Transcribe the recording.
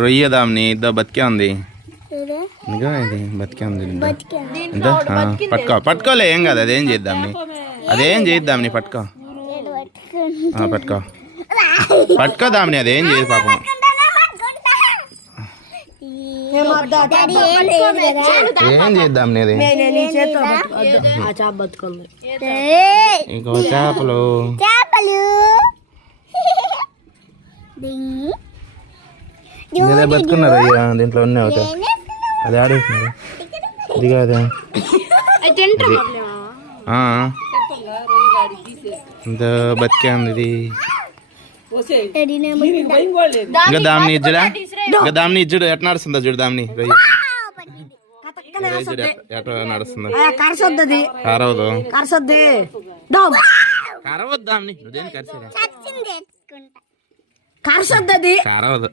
రొయ్య దామ్ని ఇద్దో బతికే ఉంది ఇదిగో ఇది బతికే ఉంది పట్టుకోలే ఏం కాదు అదేం చేద్దాంని అదేం పట్టుకో పట్టుకోదాంని అదేం చేయదు పాపం ఏం చేద్దాంని అది ఇంకో చేపలు ఇదే బతుకున్నారు అయ్యా దీంట్లో ఉన్నాయి ఒకటి అది ఆడేస్తున్నారు ఇది కాదే ఇంత బతికే ఉంది ఇది ఇంకా దామ్ని ఇచ్చుడా ఇంకా దామ్ని ఇచ్చుడు ఎట్లా నడుస్తుందో చూడు దామ్ని ఎట్లా నడుస్తుందో కారవదు కారవద్దు దామ్ని నువ్వేం కరిసేదా కారవద్దు